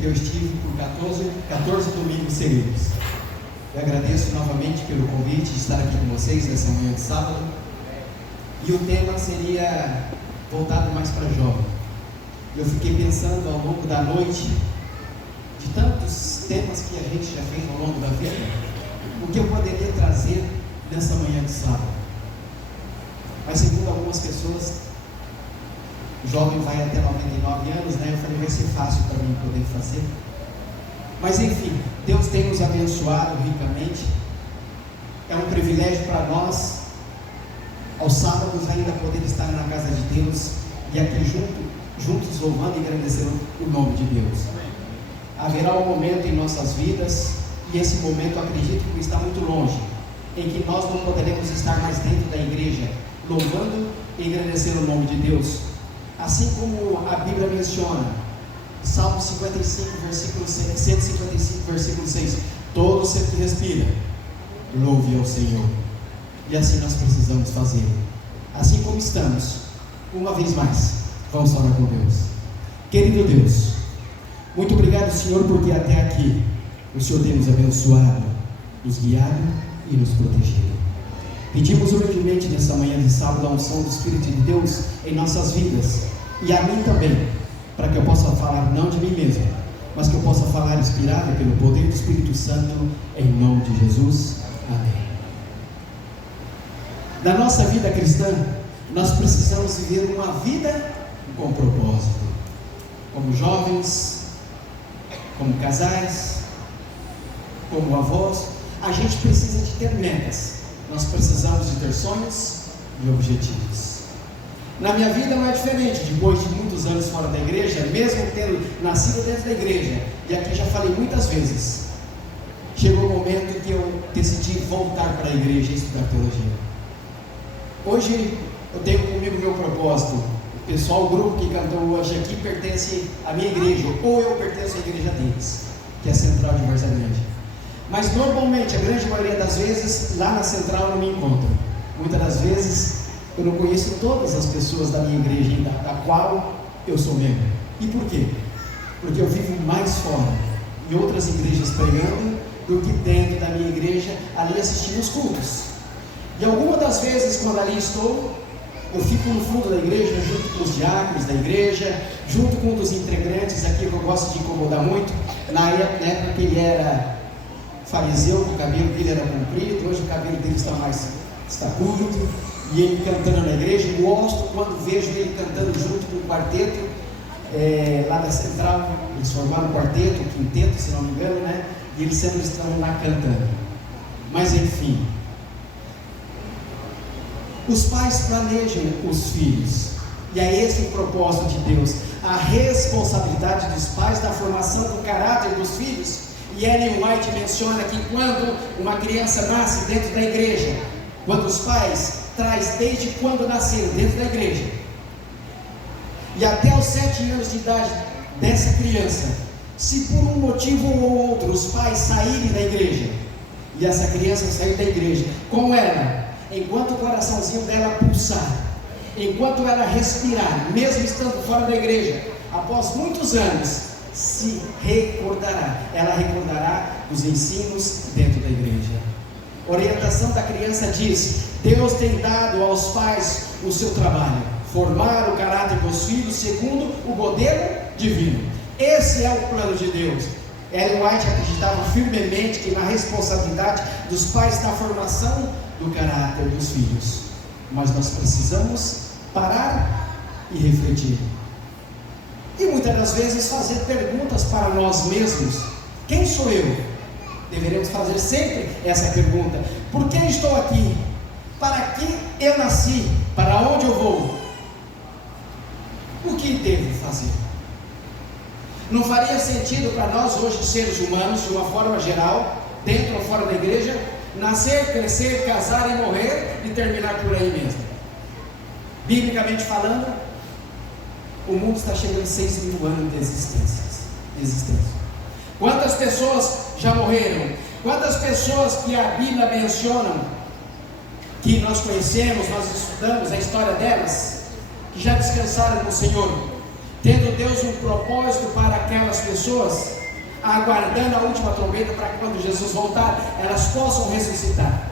porque eu estive por 14 domingos seguidos. Eu agradeço novamente pelo convite de estar aqui com vocês nessa manhã de sábado. E o tema seria voltado mais para jovem. Eu fiquei pensando ao longo da noite, de tantos temas que a gente já fez ao longo da vida, o que eu poderia trazer nessa manhã de sábado. Mas segundo algumas pessoas, o jovem vai até 99 anos, né? Eu falei, vai ser fácil para mim poder fazer. Mas enfim, Deus tem nos abençoado ricamente. É um privilégio para nós, aos sábados, ainda poder estar na casa de Deus e aqui juntos louvando e agradecendo o nome de Deus. Haverá um momento em nossas vidas, e esse momento acredito que está muito longe, em que nós não poderemos estar mais dentro da igreja, louvando e agradecendo o nome de Deus. Assim como a Bíblia menciona, Salmo 55, versículo 155, versículo 6, todo ser que respira, louve ao Senhor. E assim nós precisamos fazer. Assim como estamos, uma vez mais, vamos falar com Deus. Querido Deus, muito obrigado, Senhor, porque até aqui o Senhor tem nos abençoado, nos guiado e nos protegido. Pedimos humildemente nessa manhã de sábado a unção do Espírito de Deus em nossas vidas, e a mim também, para que eu possa falar não de mim mesmo, mas que eu possa falar inspirado pelo poder do Espírito Santo, em nome de Jesus. Amém. Na nossa vida cristã, nós precisamos viver uma vida com propósito, como jovens, como casais, como avós. A gente precisa de ter metas, nós precisamos de ter sonhos e objetivos. Na minha vida não é diferente. Depois de muitos anos fora da igreja, mesmo tendo nascido dentro da igreja, e aqui já falei muitas vezes, chegou o momento em que eu decidi voltar para a igreja e estudar teologia. Hoje eu tenho comigo o meu propósito. O pessoal, o grupo que cantou hoje aqui pertence à minha igreja, ou eu pertenço à igreja deles, que é a Central de Várzea Grande. Mas normalmente, a grande maioria das vezes, lá na Central não me encontro. Muitas das vezes eu não conheço todas as pessoas da minha igreja, da qual eu sou membro. E por quê? Porque eu vivo mais fora, em outras igrejas pregando, do que dentro da minha igreja, ali assistindo os cultos. E algumas das vezes, quando ali estou, eu fico no fundo da igreja, junto com os diáconos da igreja, junto com um dos integrantes aqui, que eu gosto de incomodar muito. Na época que ele era fariseu, o cabelo dele era comprido, hoje o cabelo dele está curto, e ele cantando na igreja. Eu gosto quando vejo ele cantando junto com o quarteto, lá da Central. Eles formaram um quarteto, um quinteto, se não me engano, né? E eles sempre estão lá cantando. Mas enfim, os pais planejam os filhos, e é esse o propósito de Deus, a responsabilidade dos pais da formação do caráter dos filhos. E Ellen White menciona que quando uma criança nasce dentro da igreja, quando os pais traz desde quando nasceram dentro da igreja, e até os 7 anos de idade dessa criança, se por um motivo ou outro os pais saírem da igreja, e essa criança sair da igreja, com ela, enquanto o coraçãozinho dela pulsar, enquanto ela respirar, mesmo estando fora da igreja, após muitos anos, ela recordará os ensinos dentro da igreja. A orientação da criança diz: Deus tem dado aos pais o seu trabalho, formar o caráter dos filhos segundo o modelo divino. Esse é o plano de Deus. Ellen White acreditava firmemente que na responsabilidade dos pais da formação do caráter dos filhos. Mas nós precisamos parar e refletir. E muitas das vezes fazer perguntas para nós mesmos. Quem sou eu? Deveremos fazer sempre essa pergunta. Por que estou aqui? Para que eu nasci? Para onde eu vou? O que devo fazer? Não faria sentido para nós hoje, seres humanos, de uma forma geral, dentro ou fora da igreja, nascer, crescer, casar e morrer e terminar por aí mesmo. Biblicamente falando, o mundo está chegando a 6.000 anos de existência. Quantas pessoas já morreram? Quantas pessoas que a Bíblia menciona, que nós conhecemos, nós estudamos a história delas, que já descansaram no Senhor? tendo Deus um propósito para aquelas pessoas, aguardando a última trombeta para que quando Jesus voltar, elas possam ressuscitar.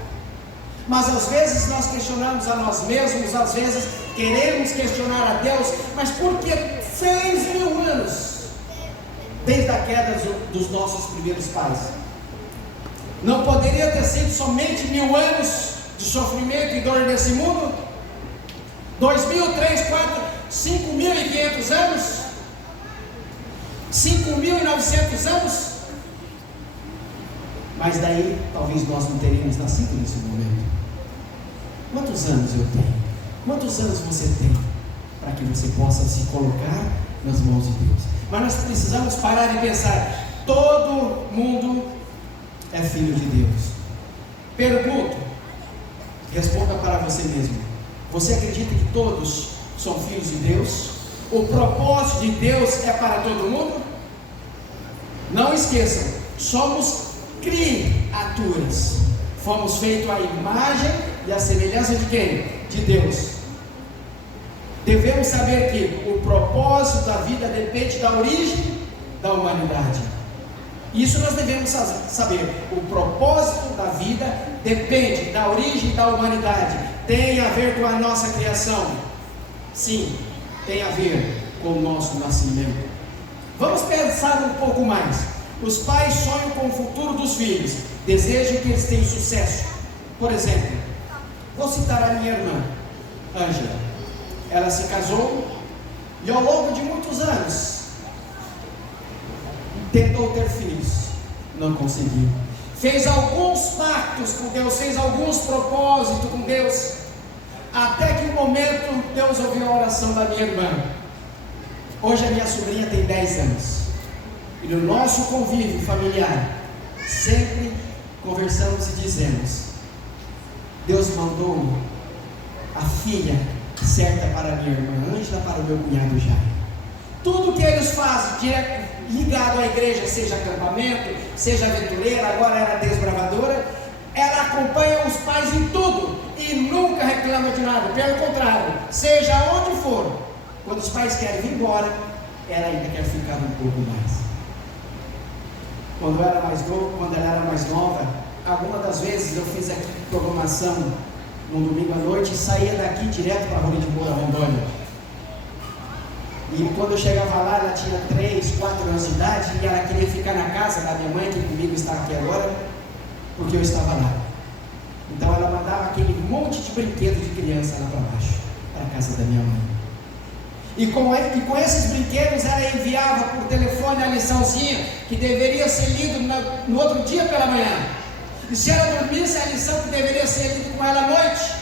Mas às vezes nós questionamos a nós mesmos, às vezes queremos questionar a Deus, mas por que 6.000 anos? Desde a queda dos nossos primeiros pais. Não poderia ter sido somente 1.000 anos de sofrimento e dor nesse mundo? 2.000, 3, 4, 5.500 anos? 5.900 anos? Mas daí, talvez nós não teríamos nascido nesse momento. Quantos anos eu tenho? Quantos anos você tem? Para que você possa se colocar nas mãos de Deus. Mas nós precisamos parar e pensar: todo mundo é filho de Deus. Pergunto, responda para você mesmo: você acredita que todos são filhos de Deus? O propósito de Deus é para todo mundo? Não esqueçam, somos criaturas, fomos feitos à imagem e à semelhança de quem? De Deus. Devemos saber que o propósito da vida depende da origem da humanidade. Isso nós devemos saber. O propósito da vida depende da origem da humanidade. Tem a ver com a nossa criação? Sim, tem a ver com o nosso nascimento. Vamos pensar um pouco mais. Os pais sonham com o futuro dos filhos, desejam que eles tenham sucesso. Por exemplo, vou citar a minha irmã, Ângela. Ela se casou e ao longo de muitos anos tentou ter filhos, não conseguiu. Fez alguns pactos com Deus, fez alguns propósitos com Deus, até que um momento Deus ouviu a oração da minha irmã. Hoje a minha sobrinha tem 10 anos e no nosso convívio familiar sempre conversamos e dizemos: Deus mandou a filha certa para a minha irmã Ângela, para o meu cunhado Jair. Tudo que eles fazem ligado à igreja, seja acampamento, seja aventureira, agora era desbravadora, ela acompanha os pais em tudo e nunca reclama de nada. Pelo contrário, seja onde for, quando os pais querem ir embora, ela ainda quer ficar um pouco mais. Quando ela era mais nova, algumas das vezes eu fiz aqui programação no domingo à noite e saía daqui direto para a Rua de Moura, Rondônia. E quando eu chegava lá, ela tinha 3, 4 anos de idade e ela queria ficar na casa da minha mãe, que comigo está aqui agora, porque eu estava lá. Então ela mandava aquele monte de brinquedos de criança lá para baixo, para a casa da minha mãe. E com esses brinquedos ela enviava por telefone a liçãozinha que deveria ser lido no outro dia pela manhã. E se ela dormisse, a lição que deveria ser lida com ela à noite,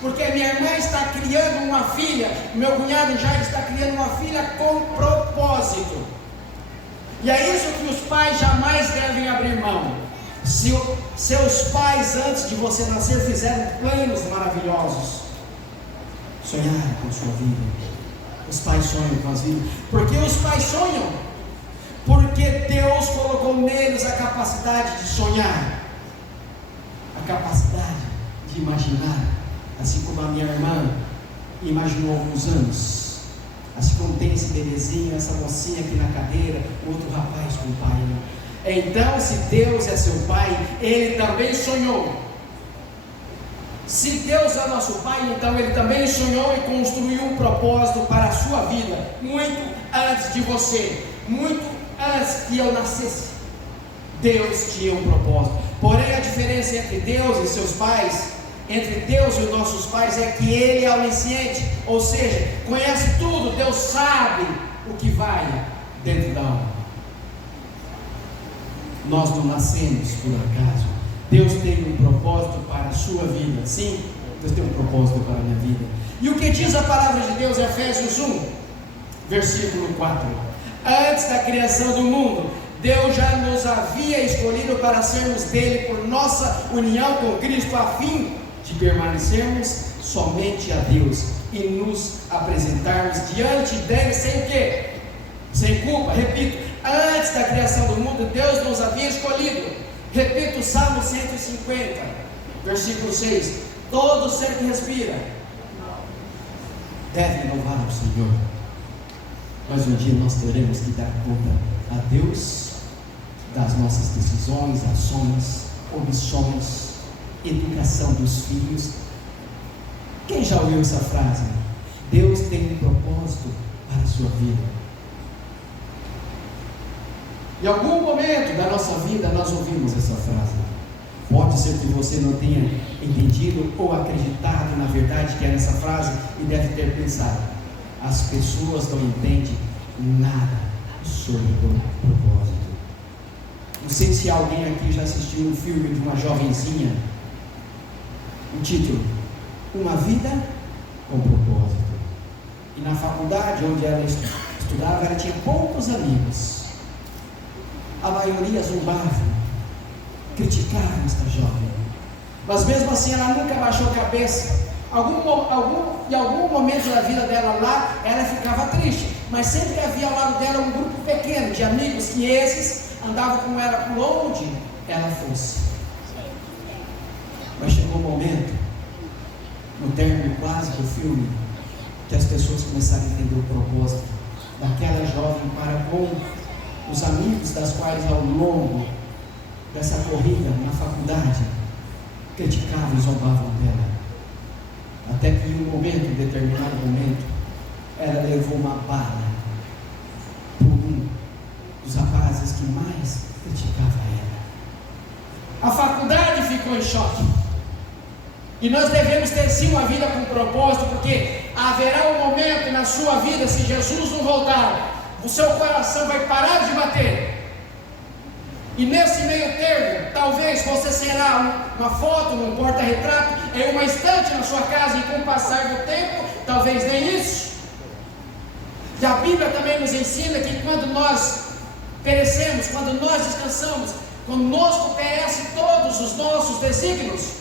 porque minha irmã está criando uma filha, meu cunhado já está criando uma filha com propósito. E é isso que os pais jamais devem abrir mão. Se seus pais antes de você nascer fizeram planos maravilhosos, sonharam com sua vida. Os pais sonham com as vidas. Por que os pais sonham? Porque Deus colocou neles a capacidade de sonhar, a capacidade de imaginar, assim como a minha irmã imaginou há alguns anos, assim como tem esse bebezinho, essa mocinha aqui na cadeira, outro rapaz com o pai. Então, se Deus é seu pai, Ele também sonhou. Se Deus é nosso pai, então Ele também sonhou e construiu um propósito para a sua vida, muito antes de você, muito antes que eu nascesse. Deus tinha um propósito. Porém, a diferença entre Deus e seus pais, entre Deus e os nossos pais, é que Ele é onisciente, ou seja, conhece tudo. Deus sabe o que vai dentro da alma. Nós não nascemos por acaso. Deus tem um propósito para a sua vida. Sim, Deus tem um propósito para a minha vida. E o que diz a palavra de Deus em Efésios 1, versículo 4? Antes da criação do mundo, Deus já nos havia escolhido para sermos dele por nossa união com Cristo, a fim de permanecermos somente a Deus e nos apresentarmos diante dele sem o quê? Sem culpa. Repito, antes da criação do mundo, Deus nos havia escolhido. Repito, Salmo 150, versículo 6. Todo ser que respira deve louvar ao Senhor. mas um dia nós teremos que dar conta a Deus das nossas decisões, ações, omissões, educação dos filhos. Quem já ouviu essa frase? Deus tem um propósito para a sua vida. Em algum momento da nossa vida nós ouvimos essa frase. Pode ser que você não tenha entendido ou acreditado na verdade que é nessa frase e deve ter pensado: as pessoas não entendem nada sobre o propósito. Não sei se alguém aqui já assistiu um filme de uma jovenzinha. O título: Uma Vida com Propósito. E na faculdade onde ela estudava, ela tinha poucos amigos. A maioria zombava, criticava esta jovem, mas mesmo assim ela nunca baixou a cabeça. Em algum momento da vida dela lá, ela ficava triste, mas sempre havia ao lado dela um grupo pequeno de amigos, que esses andavam com ela por onde ela fosse. Mas chegou um momento, no término quase do filme, que as pessoas começaram a entender o propósito daquela jovem para com os amigos das quais ao longo dessa corrida na faculdade criticavam e zombavam dela. Até que em um determinado momento, ela levou uma bala por um dos rapazes que mais criticava ela. A faculdade ficou em choque. E nós devemos ter sim uma vida com propósito, porque haverá um momento na sua vida, se Jesus não voltar, o seu coração vai parar de bater. E nesse meio termo, talvez você será uma foto, um porta-retrato, em uma estante na sua casa, e com o passar do tempo, talvez nem isso. E a Bíblia também nos ensina que quando nós perecemos, quando nós descansamos, conosco perecem todos os nossos desígnios,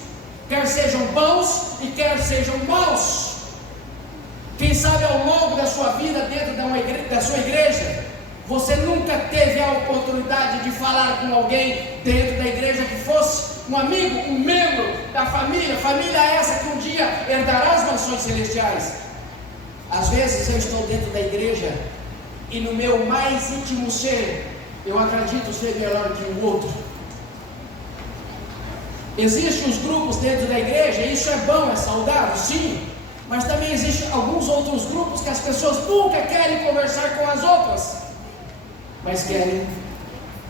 quer sejam bons e quer sejam maus. Quem sabe ao longo da sua vida dentro da sua igreja, você nunca teve a oportunidade de falar com alguém dentro da igreja que fosse um amigo, um membro da família essa que um dia herdará as mansões celestiais. Às vezes eu estou dentro da igreja e no meu mais íntimo ser, eu acredito ser melhor que o outro. Existem os grupos dentro da igreja, e isso é bom, é saudável, sim. Mas também existem alguns outros grupos que as pessoas nunca querem conversar com as outras, mas querem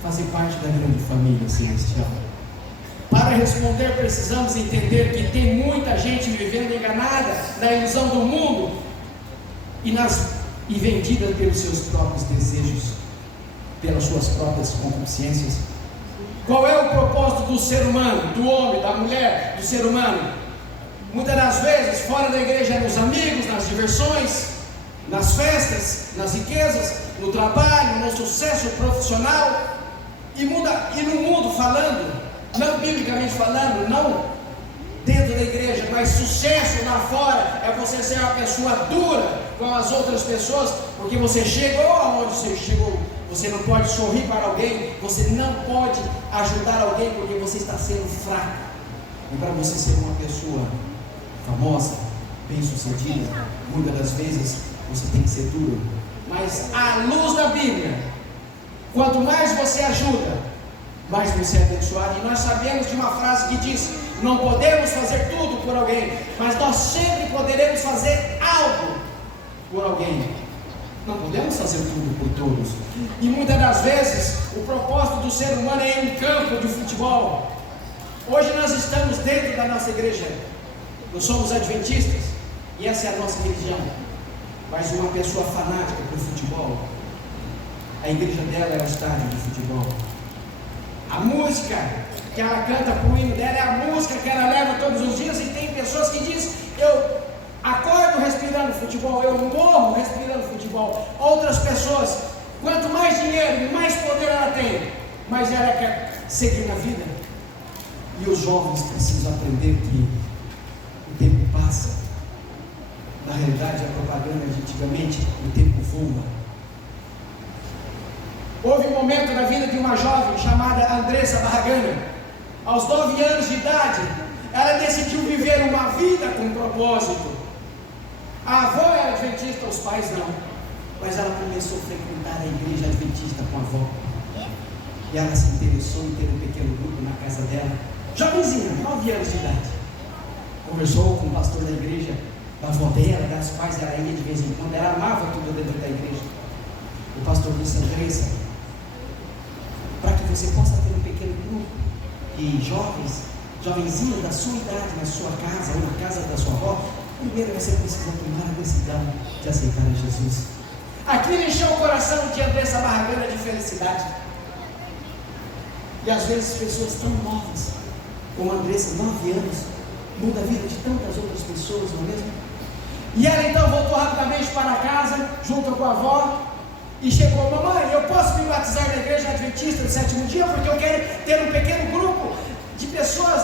fazer parte da grande família celestial. Para responder, precisamos entender que tem muita gente vivendo enganada na ilusão do mundo e vendida pelos seus próprios desejos, pelas suas próprias concupiscências. Qual é o propósito do ser humano, do homem, da mulher, do ser humano? Muitas das vezes, fora da igreja, nos amigos, nas diversões, nas festas, nas riquezas, no trabalho, no sucesso profissional, e no mundo falando, não biblicamente falando, não dentro da igreja, mas sucesso lá fora é você ser uma pessoa dura com as outras pessoas, porque você chegou aonde você chegou. Você não pode sorrir para alguém, você não pode ajudar alguém porque você está sendo fraco. E para você ser uma pessoa famosa, bem-sucedida, muitas das vezes você tem que ser duro. Mas à luz da Bíblia, quanto mais você ajuda, mais você é abençoado. E nós sabemos de uma frase que diz: não podemos fazer tudo por alguém, mas nós sempre poderemos fazer algo por alguém. Não podemos fazer tudo por todos. E muitas das vezes o propósito do ser humano é em um campo de futebol. Hoje nós estamos dentro da nossa igreja, nós somos adventistas e essa é a nossa religião. Mas uma pessoa fanática por futebol, a igreja dela é o estádio de futebol. A música que ela canta para o hino dela é a música que ela leva todos os dias. E tem pessoas que dizem: eu acordo respirando futebol, eu morro respirando futebol. Outras pessoas, quanto mais dinheiro e mais poder ela tem, mais ela quer seguir na vida. E os jovens precisam aprender que o tempo passa. Na realidade, a propaganda de antigamente, o tempo voa. Houve um momento na vida de uma jovem chamada Andressa Barragana. Aos 9 anos de idade, ela decidiu viver uma vida com propósito. A avó era adventista, os pais não. Mas ela começou a frequentar a igreja adventista com a avó. E ela se interessou em ter um pequeno grupo na casa dela. Jovenzinha, 9 anos de idade. Conversou com o pastor da igreja, da avó dela, das pais dela ia de vez em quando. Ela amava tudo dentro da igreja. O pastor disse: Andressa, para que você possa ter um pequeno grupo de jovenzinhos da sua idade na sua casa ou na casa da sua avó, primeiro você precisa tomar a decisão de aceitar a Jesus. Aquilo encheu o coração de Andressa Barragana de felicidade. E às vezes pessoas tão novas como a Andressa, 9 anos, muda a vida de tantas outras pessoas, não é mesmo? E ela então voltou rapidamente para casa, junto com a avó, e chegou: mamãe, eu posso me batizar na igreja adventista do 7º dia, porque eu quero ter um pequeno grupo de pessoas,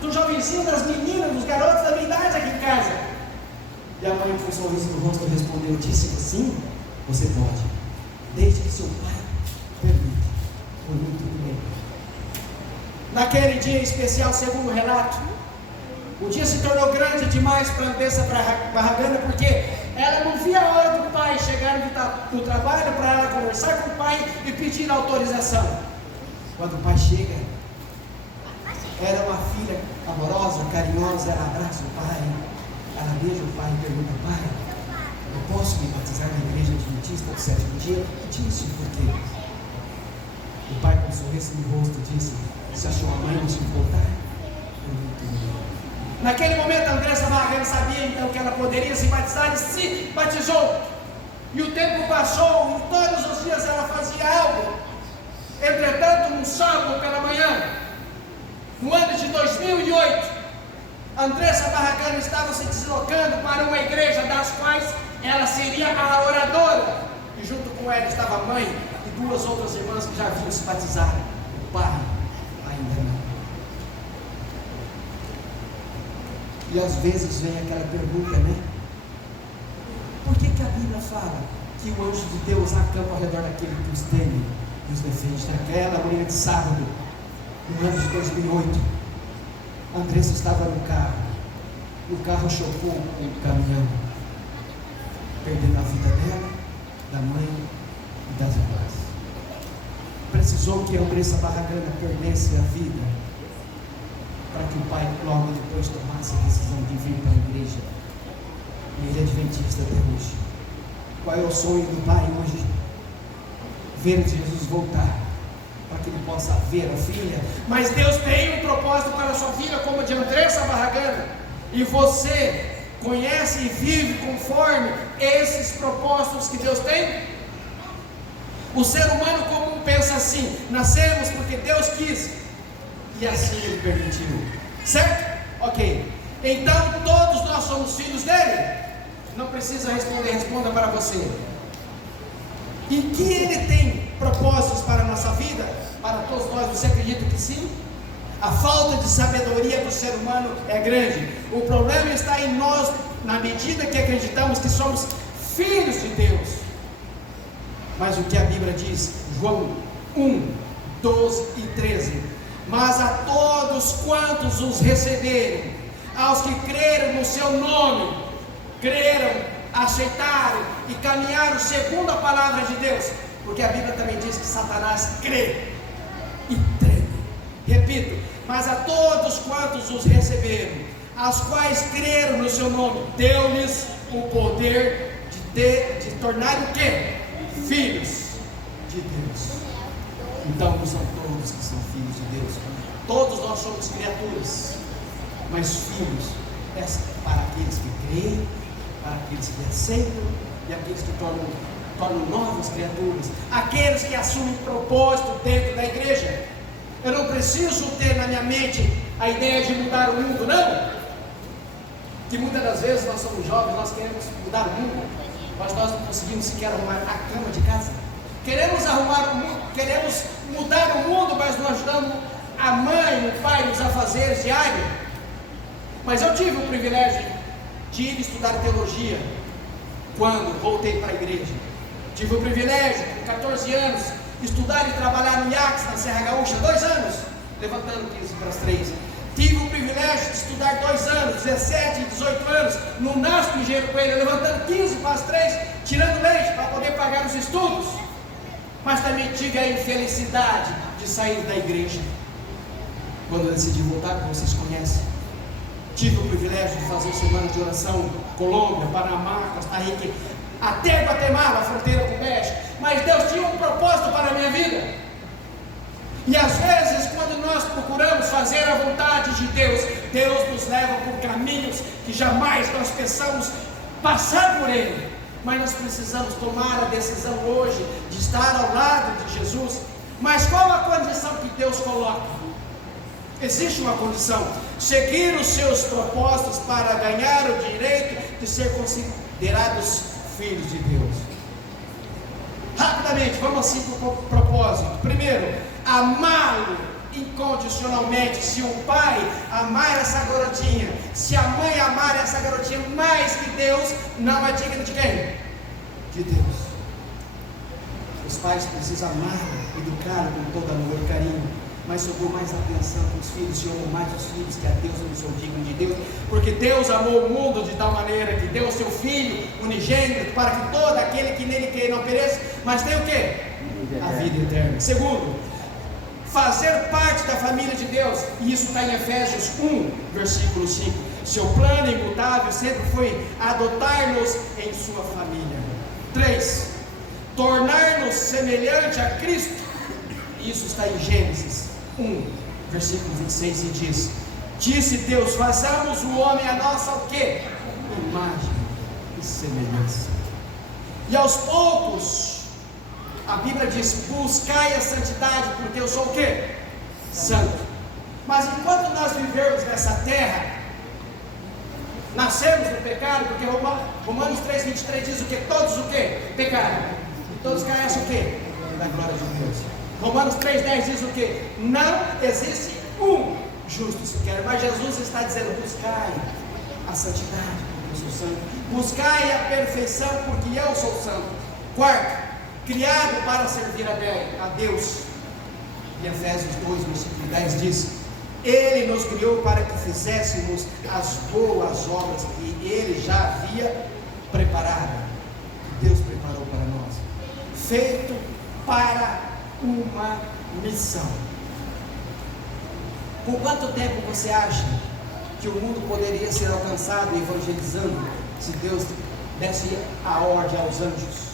do jovenzinho, das meninas, dos garotos da minha idade aqui em casa. E a mãe, com um sorriso no rosto, respondeu: disse que sim, você pode, desde que seu pai permita. Por mim, tudo bem. Naquele dia especial, segundo o relato, o dia se tornou grande demais para Andressa Barragana, porque ela não via a hora do pai chegar do trabalho para ela conversar com o pai e pedir autorização. Quando o pai chega, era uma filha amorosa, carinhosa, ela abraça o pai, ela beija o pai e pergunta: pai, eu posso me batizar na igreja adventista do 7º dia? E disse por quê. O pai, com um sorriso no rosto, disse: se a sua mãe não se importar, eu não entendo. Naquele momento, a Andressa Barragana sabia então que ela poderia se batizar e se batizou. E o tempo passou e todos os dias ela fazia algo. Entretanto, num sábado pela manhã, no ano de 2008, a Andressa Barragana estava se deslocando para uma igreja das quais ela seria a oradora. E junto com ela estava a mãe e 2 outras irmãs que já haviam se batizado. O pai ainda não. E às vezes vem aquela pergunta, né? Por que a Bíblia fala que o anjo de Deus acampa ao redor daquele que os teme e os defende? Naquela manhã de sábado, no ano de 2008, a Andressa estava no carro. E o carro chocou com o caminhão, perdendo a vida dela, da mãe e das irmãs. Precisou que a Andressa Barragana perdesse a vida para que o pai logo depois tomasse a decisão de vir para a igreja. E ele é adventista até hoje. Qual é o sonho do pai hoje? Ver Jesus voltar, para que ele possa ver a filha. Mas Deus tem um propósito para a sua filha, como a de Andressa Barragana, e você conhece e vive conforme esses propósitos que Deus tem? O ser humano comum pensa assim: nascemos porque Deus quis, e assim Ele permitiu, certo? Ok, então todos nós somos filhos dele? Não precisa responder, responda para você. E que Ele tem propósitos para a nossa vida? Para todos nós, você acredita que sim? A falta de sabedoria do ser humano é grande. O problema está em nós, na medida que acreditamos que somos filhos de Deus. Mas o que a Bíblia diz, João 1, 12 e 13: mas a todos quantos os receberam, aos que creram no seu nome, creram, aceitaram e caminharam segundo a palavra de Deus. Porque a Bíblia também diz que Satanás crê e treme. Repito: mas a todos quantos os receberam, aos quais creram no seu nome, deu-lhes o poder de tornar o quê? Filhos de Deus. Então não são todos que são filhos de Deus. Todos nós somos criaturas, mas filhos é para aqueles que creem, para aqueles que aceitam e aqueles que tornam novas criaturas, aqueles que assumem propósito dentro da igreja. Eu não preciso ter na minha mente a ideia de mudar o mundo, não. Que muitas das vezes nós somos jovens, nós queremos mudar o mundo, mas nós não conseguimos sequer arrumar a cama de casa. Queremos arrumar o mundo, queremos mudar o mundo, mas não ajudamos a mãe e o pai nos afazeres diários. Mas eu tive o privilégio de ir estudar teologia quando voltei para a igreja. Tive o privilégio, com 14 anos, estudar e trabalhar no IACS, na Serra Gaúcha, 2 anos, levantando 15 para as 3. Tive o privilégio de estudar 2 anos, 17 e 18 anos, no NASP Engenheiro Coelho, levantando 15 para as 3, tirando leite para poder pagar os estudos. Mas também tive a infelicidade de sair da igreja. Quando eu decidi voltar, que vocês conhecem, tive o privilégio de fazer semana de oração, Colômbia, Panamá, Costa Rica, até Guatemala, a fronteira com o México. Mas Deus tinha um propósito para a minha vida. E às vezes, quando nós procuramos fazer a vontade de Deus, Deus nos leva por caminhos que jamais nós pensamos passar por Ele. Mas nós precisamos tomar a decisão hoje de estar ao lado de Jesus. Mas qual a condição que Deus coloca? Existe uma condição: seguir os seus propósitos para ganhar o direito de ser considerados filhos de Deus. Rapidamente, vamos assim para o propósito. Primeiro, amá-lo incondicionalmente. Se o pai amar essa garotinha, se a mãe amar essa garotinha mais que Deus, não é digno de quem? De Deus. Os pais precisam amá-lo, educá-lo com todo amor e carinho. Mas eu dou mais atenção para os filhos, eu amo mais os filhos que a Deus, eu não sou digno de Deus, porque Deus amou o mundo de tal maneira que deu o seu Filho unigênito, para que todo aquele que nele crê não pereça, mas tem o quê? A vida eterna. Segundo, fazer parte da família de Deus, e isso está em Efésios 1, versículo 5. Seu plano imutável sempre foi adotar-nos em sua família. 3, tornar-nos semelhante a Cristo, isso está em Gênesis 1, versículo 26, e diz: disse Deus, façamos o homem a nossa o quê? Imagem e semelhança. E aos poucos, a Bíblia diz: buscai a santidade, porque eu sou o quê? Santo. Mas enquanto nós vivermos nessa terra, nascemos no pecado, porque Romanos 3,23 diz o quê? Todos o quê? Pecaram. E todos carecem o quê? Da glória de Deus. Romanos 3,10 diz o que? Não existe um justo sequer, mas Jesus está dizendo: buscai a santidade, porque eu sou santo. Buscai a perfeição, porque eu sou santo. 4, criado para servir a Deus. Em Efésios 2, versículo 10 diz: Ele nos criou para que fizéssemos as boas obras que Ele já havia preparado, que Deus preparou para nós, feito para uma missão. Com quanto tempo você acha que o mundo poderia ser alcançado evangelizando se Deus desse a ordem aos anjos?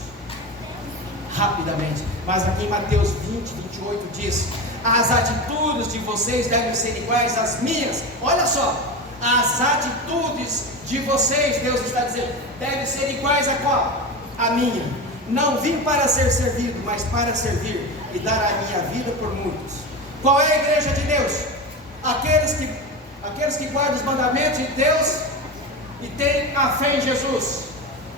Rapidamente. Mas aqui em Mateus 20, 28 diz: as atitudes de vocês devem ser iguais às minhas. Olha só, as atitudes de vocês, Deus está dizendo, devem ser iguais a qual? A minha. Não vim para ser servido, mas para servir e dar a minha vida por muitos. Qual é a igreja de Deus? Aqueles que guardam os mandamentos de Deus e têm a fé em Jesus.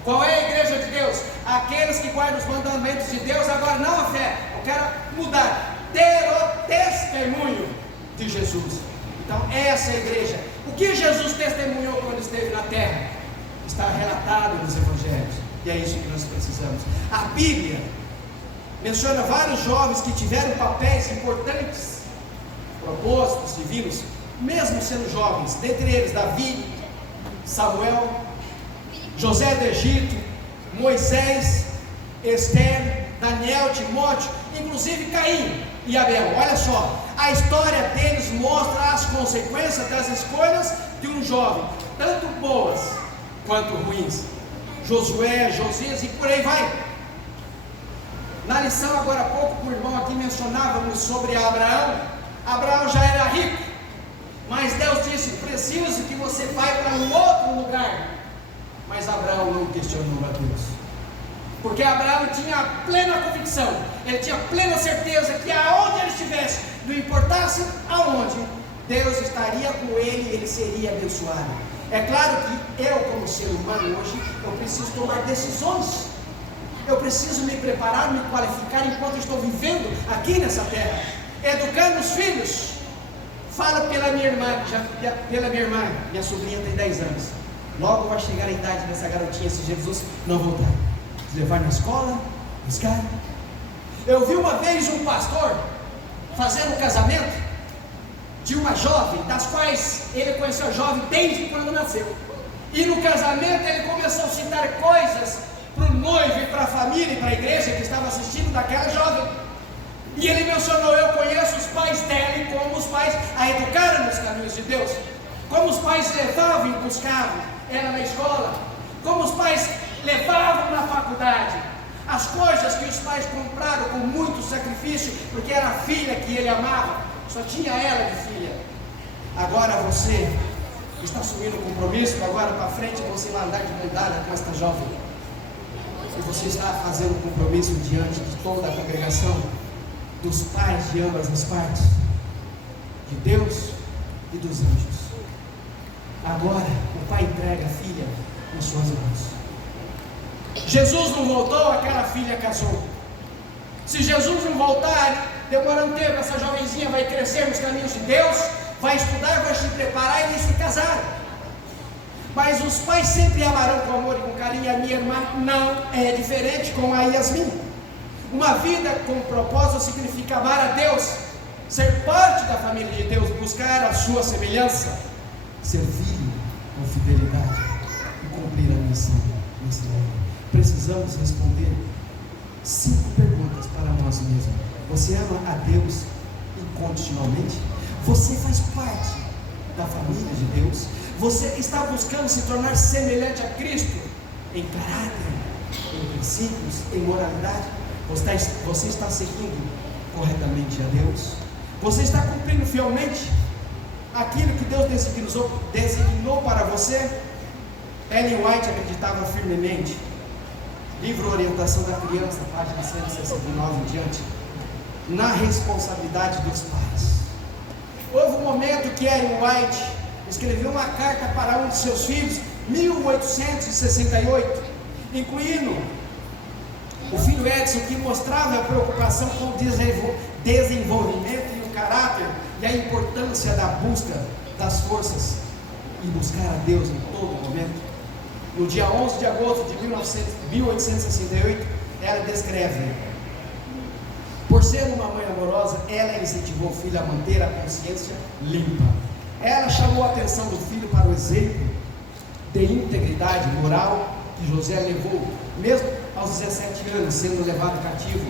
Qual é a igreja de Deus? Aqueles que guardam os mandamentos de Deus, agora não a fé, eu quero mudar, ter o testemunho de Jesus. Então essa é a igreja. O que Jesus testemunhou quando esteve na terra está relatado nos evangelhos. E é isso que nós precisamos. A Bíblia menciona vários jovens que tiveram papéis importantes, propósitos divinos, mesmo sendo jovens. Dentre eles, Davi, Samuel, José do Egito, Moisés, Esther, Daniel, Timóteo, inclusive Caim e Abel. Olha só, a história deles mostra as consequências das escolhas de um jovem, tanto boas quanto ruins. Josué, Josias e por aí vai. Na lição agora há pouco, o irmão aqui mencionávamos sobre Abraão. Abraão já era rico, mas Deus disse: preciso que você vá para um outro lugar. Mas Abraão não questionou a Deus, porque Abraão tinha plena convicção, ele tinha plena certeza que aonde ele estivesse, não importasse aonde, Deus estaria com ele e ele seria abençoado. É claro que eu, como ser humano hoje, eu preciso tomar decisões, eu preciso me preparar, me qualificar enquanto estou vivendo aqui nessa terra, educando os filhos. Fala pela minha irmã, minha sobrinha tem 10 anos, logo vai chegar a idade dessa garotinha, se Jesus não voltar, levar na escola, buscar. Eu vi uma vez um pastor fazendo um casamento, de uma jovem, das quais ele conheceu a jovem desde quando nasceu. E no casamento ele começou a citar coisas para o noivo e para a família e para a igreja que estava assistindo daquela jovem. E ele mencionou: eu conheço os pais dela, e como os pais a educaram nos caminhos de Deus, como os pais levavam e buscavam ela na escola, como os pais levavam na faculdade, as coisas que os pais compraram com muito sacrifício, porque era a filha que ele amava, só tinha ela de filha. Agora você está assumindo o compromisso, agora para frente você vai andar de mão dada com esta jovem, e você está fazendo um compromisso diante de toda a congregação, dos pais de ambas as partes, de Deus e dos anjos. Agora o pai entrega a filha em suas mãos. Jesus não voltou, aquela filha casou. Se Jesus não voltar, demorando tempo, essa jovenzinha vai crescer nos caminhos de Deus, vai estudar, vai se preparar e vai se casar. Mas os pais sempre amarão com amor e com carinho. A minha irmã não é diferente com a Yasmin. Uma vida com propósito significa amar a Deus, ser parte da família de Deus, buscar a sua semelhança, servir com fidelidade e cumprir a missão nesse mundo. Precisamos responder 5 perguntas para nós mesmos. Você ama a Deus incondicionalmente? Você faz parte da família de Deus? Você está buscando se tornar semelhante a Cristo em caráter, em princípios, em moralidade? Você está seguindo corretamente a Deus? Você está cumprindo fielmente aquilo que Deus designou para você? Ellen White acreditava firmemente, livro Orientação da Criança, página 169 em diante, na responsabilidade dos pais. Houve um momento que Ellen White escreveu uma carta para um de seus filhos, 1868, incluindo o filho Edson, que mostrava a preocupação com o desenvolvimento e o caráter e a importância da busca das forças e buscar a Deus em todo momento. No dia 11 de agosto de 1868, ela descreve: por ser uma mãe amorosa, ela incentivou o filho a manter a consciência limpa. Ela chamou a atenção do filho para o exemplo de integridade moral que José levou, mesmo aos 17 anos, sendo levado cativo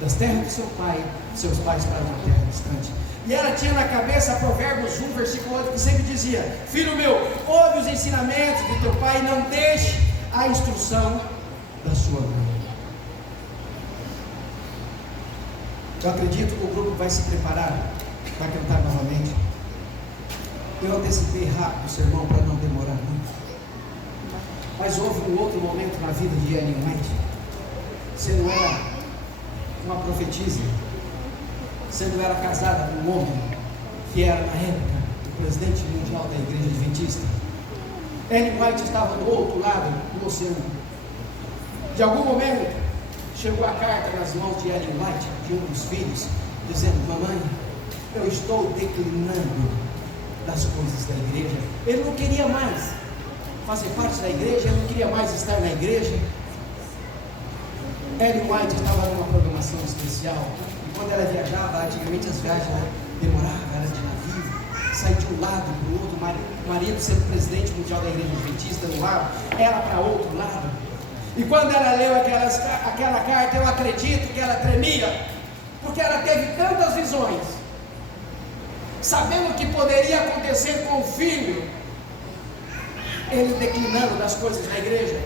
das terras do seus pais para uma terra distante. E ela tinha na cabeça Provérbios 1, versículo 8, que sempre dizia: filho meu, ouve os ensinamentos de teu pai e não deixe a instrução da sua mãe. Eu acredito que o grupo vai se preparar para cantar novamente. Eu antecipei rápido o sermão para não demorar muito. Mas houve um outro momento na vida de Ellen White. Você não era uma profetisa, você não era casada com um homem que era, na época, o presidente mundial da Igreja Adventista. Ellen White estava do outro lado do oceano. De algum momento, chegou a carta nas mãos de Ellen White, de um dos filhos, dizendo: mamãe, eu estou declinando das coisas da igreja. Ele não queria mais fazer parte da igreja, ele não queria mais estar na igreja. Ellen White estava numa programação especial, e quando ela viajava, antigamente as viagens demoravam, era de navio, saía de um lado para o outro, o marido sendo presidente mundial da Igreja Adventista no lado, ela para outro lado. E quando ela leu aquela carta, eu acredito que ela tremia, porque ela teve tantas visões, sabendo o que poderia acontecer com o filho, ele declinando das coisas da igreja.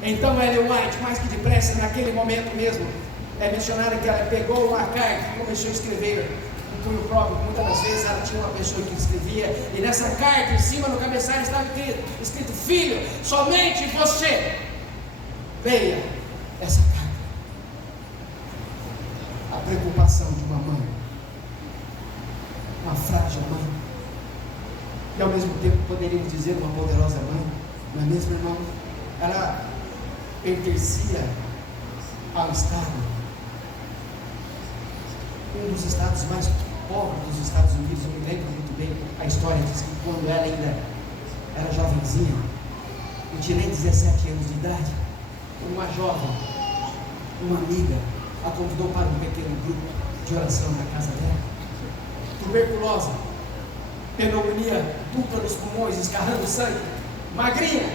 Então Ellen White, mais que depressa, naquele momento mesmo, é mencionado que ela pegou uma carta e começou a escrever um punho próprio. Muitas das vezes ela tinha uma pessoa que escrevia, e nessa carta, em cima no cabeçalho, estava escrito: filho, somente você leia essa carta. A preocupação de uma mãe, uma frágil mãe, e ao mesmo tempo poderíamos dizer uma poderosa mãe, não é mesmo, irmão? Ela pertencia ao estado, um dos estados mais pobres dos Estados Unidos. Eu me lembro muito bem a história, diz que quando ela ainda era jovenzinha, não tinha nem 17 anos de idade, uma jovem, uma amiga, a convidou para um pequeno grupo de oração na casa dela. Tuberculosa, pneumonia dupla nos pulmões, escarrando sangue, magrinha.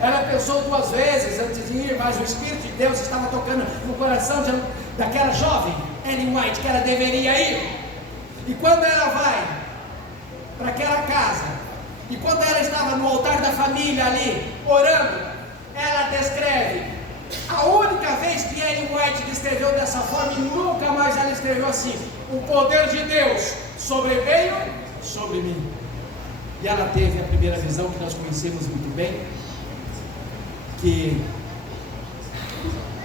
Ela pensou 2 vezes antes de ir, mas o Espírito de Deus estava tocando no coração daquela jovem, Ellen White, que ela deveria ir. E quando ela vai para aquela casa, e quando ela estava no altar da família ali, orando, ela descreve, a única vez que Ellen White descreveu dessa forma, e nunca mais ela escreveu assim: o poder de Deus sobreveio sobre mim. E ela teve a primeira visão que nós conhecemos muito bem, que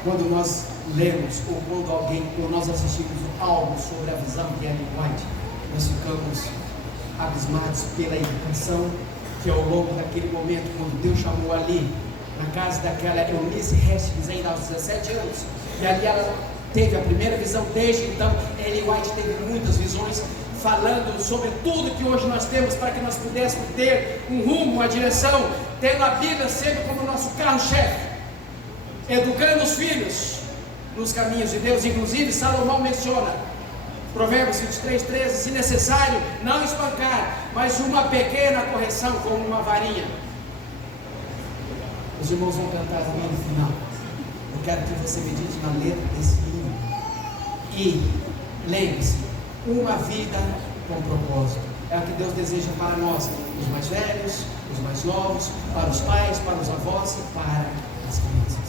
quando nós lemos ou nós assistimos algo sobre a visão de Ellen White, nós ficamos abismados pela educação que ao longo daquele momento, quando Deus chamou ali na casa daquela Eunice Hastings, ainda aos 17 anos, e ali ela teve a primeira visão. Desde então Ellen White teve muitas visões, falando sobre tudo que hoje nós temos para que nós pudéssemos ter um rumo, uma direção, tendo a Bíblia sempre como nosso carro-chefe, educando os filhos nos caminhos de Deus. Inclusive Salomão menciona, Provérbios 23:13, se necessário, não espancar, mas uma pequena correção como uma varinha. Os irmãos vão cantar a minha no final. Eu quero que você medite na letra desse hino e lembre-se, uma vida com propósito. É o que Deus deseja para nós, os mais velhos, os mais novos, para os pais, para os avós e para as crianças.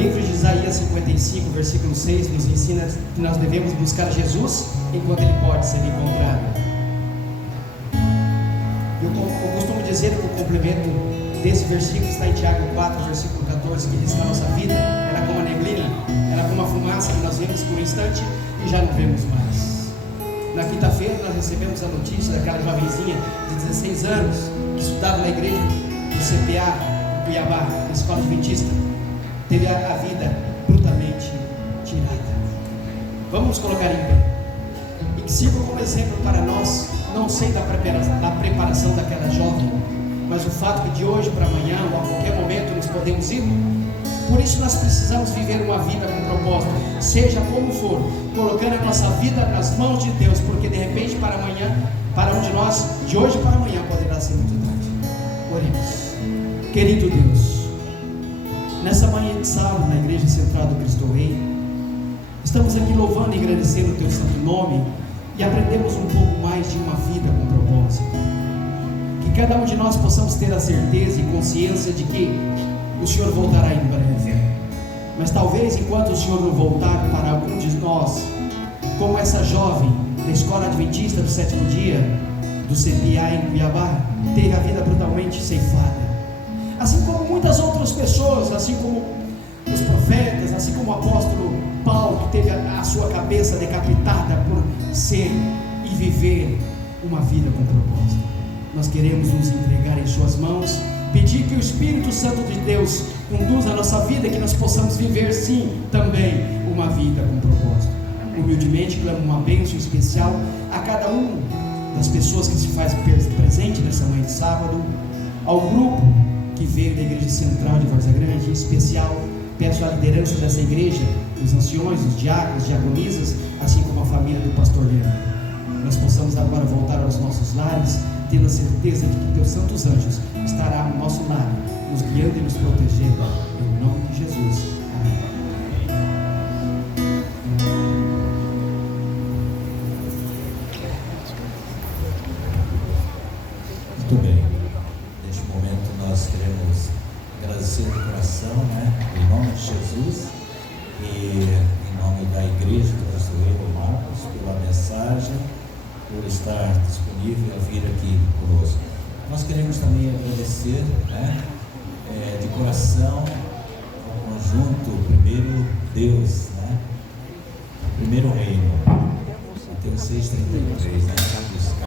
livro de Isaías 55, versículo 6, nos ensina que nós devemos buscar Jesus enquanto Ele pode ser encontrado. Eu costumo dizer que o complemento desse versículo está em Tiago 4, versículo 14, que diz que a nossa vida era como a neblina, era como a fumaça que nós vemos por um instante e já não vemos mais. Na quinta-feira nós recebemos a notícia daquela jovenzinha de 16 anos que estudava na igreja do CPA, em Cuiabá, na escola adventista. Teve a vida brutalmente tirada. Vamos nos colocar em pé e que sirva como exemplo para nós, não sei da preparação daquela jovem, mas o fato que de hoje para amanhã ou a qualquer momento nós podemos ir. Por isso nós precisamos viver uma vida com propósito, seja como for, colocando a nossa vida nas mãos de Deus, porque de repente para amanhã, para um de nós, de hoje para amanhã poderá ser muito tarde. Oremos. Querido Deus, nessa manhã de sábado na Igreja Central do Cristo Rei, estamos aqui louvando e agradecendo o Teu santo nome e aprendemos um pouco mais de uma vida com propósito. Que cada um de nós possamos ter a certeza e consciência de que o Senhor voltará em breve. Mas talvez enquanto o Senhor não voltar para algum de nós, como essa jovem da escola adventista do sétimo dia, do CPA em Cuiabá, teve a vida brutalmente ceifada. Assim como muitas outras pessoas, assim como os profetas, assim como o apóstolo Paulo, que teve a sua cabeça decapitada por ser e viver uma vida com propósito. Nós queremos nos entregar em suas mãos, pedir que o Espírito Santo de Deus conduza a nossa vida e que nós possamos viver sim, também, uma vida com propósito. Humildemente clamo uma bênção especial a cada um das pessoas que se faz presente nessa manhã de sábado, ao grupo que veio da Igreja Central de Várzea Grande, em especial peço a liderança dessa igreja, os anciões, os diáconos, diaconisas, assim como a família do pastor Leandro. Nós possamos agora voltar aos nossos lares, tendo a certeza de que Teus santos anjos estarão ao nosso lado, nos guiando e nos protegendo, em nome de Jesus. Amém. Muito bem, neste momento nós queremos agradecer de coração, em nome de Jesus e em nome da igreja do Brasileiro Marcos, pela mensagem, por estar disponível a vir aqui conosco. Nós queremos também agradecer